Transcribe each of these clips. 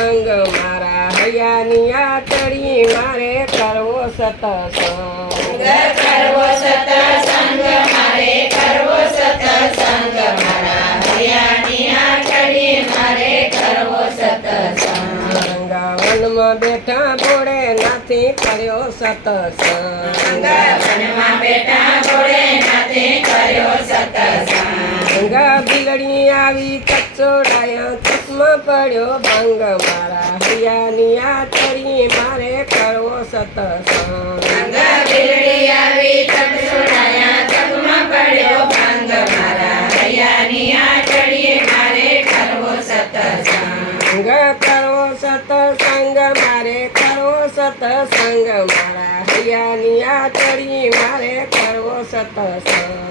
સત્સંગ મારા હૈયાની આતડી મારે કરવો સત્સંગ કરવો સત્સંગ મારે કરવો સત્સંગ મારા હૈયાની આતડી મારે કરવો સત્સંગ વનમાં બેઠા ભોળે નાથી કર્યો સત્સંગ વનમાં બેઠા ભોળે નાથે કર્યો સત્સંગ બિલડી આવી ચચોડાયા ચશ્મા પડ્યો ભંગ મારા હૈયાની આતડી મારે કરવો સત્સંગ બિલડી આવી ચપસોડાયા ચકમાં પડ્યો ભાંગ મારા હૈયાની આટડીએ મારે કરવો સત્સંગ કરવો સત્સંગ મારે કરવો સત્સંગ મારા હૈયાની આતડી મારે કરવો સત્સંગ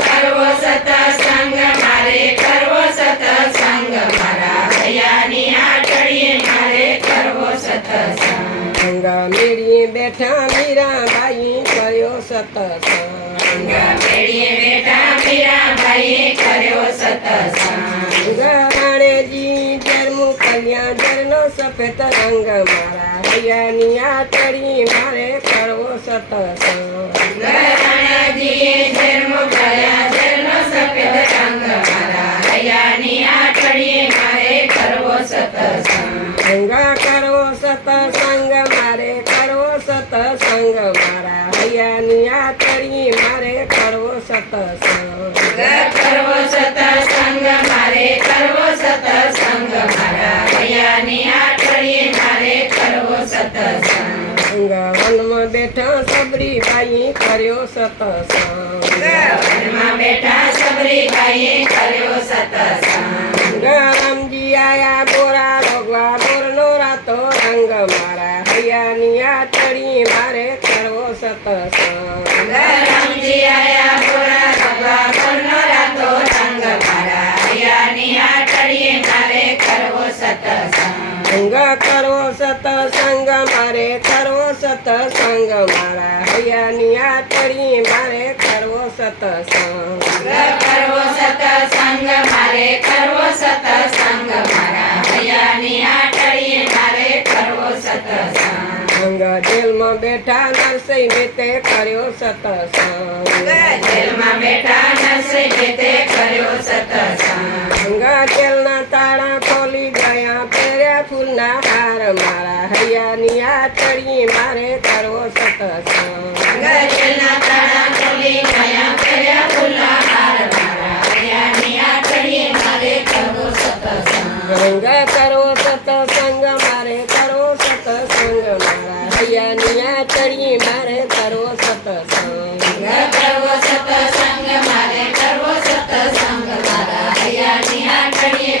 કરવો સત્સંગ મારે કરવો સત્સંગ મારા હૈયાની આટડીએ મારે કરવો સત્સંગ મેળીએ બેઠા મીરાબાઈ કર્યો સત્સંગ પેઢીએ બેઠા મીરાબાઈએ કર્યો સત્સંગ રાણેજી જરમુ કલ્યા જરનો સફેદ રંગ મારા હૈયાની આતડી મારે કરવો સત્સંગ રાણાજીએ જન્મ ભર્યા જન્મ સફેદ રંગ મારા હૈયાની આટડીએ મારે કરવો સત્સંગ કરવો સત્સંગ મારે કરવો સત્સંગ મારા હૈયાની આતડી મારે કરવો સત્સંગ કરવો સત્સંગ મારે કરવો સત્સંગ મારા હૈયાની આટડીએ મારે કરવો સત્સંગ વનમાં બેઠા સબરીબાઈ કર્યો સત્સંગ વનમાં બેઠા સબરીબાઈએ કર્યો સત્સંગ રામજી આયા બોરા ભગવા બોરનો રાતો રંગ મારા હૈયાની આતડી મારે કરવો સત્સંગ રામજી આયા બોરા ભગવા બોરનો રાતો રંગ મારા હૈયાની આટડીએ મારે કરવો સત્સંગ કરવો સત્સંગ મારે કરવો સત્સંગ મારા હૈયાની આતડી મારે કરવો સત્સંગ કરવો સત્સંગ મારે કરવો સત્સંગ મારા હૈયાની આટડીએ મારે કરવો સત્સંગ જેલમાં બેઠા નરસિંહ મેતે કર્યો સત્સંગ જેલમાં બેઠા નરસિંહ મેતે કર્યો સત્સંગ જેલના તાળા ખોલી ગયા પહેર્યા ફૂલના હાર મારા હૈયાની આતડી મારે કરવો સત્સંગ જેલના તાળા ખોલી ગયા પહેર્યા ફૂલના હાર મારા હૈયાની આટડીએ મારે કરવો સત્સંગ કરવો સત્સંગ મારે કરવો સત્સંગ મારા હૈયાની આતડી મારે કરવો સત્સંગ કરવો સત્સંગ મારે કરવો સત્સંગ મારા હૈયાની આટડીએ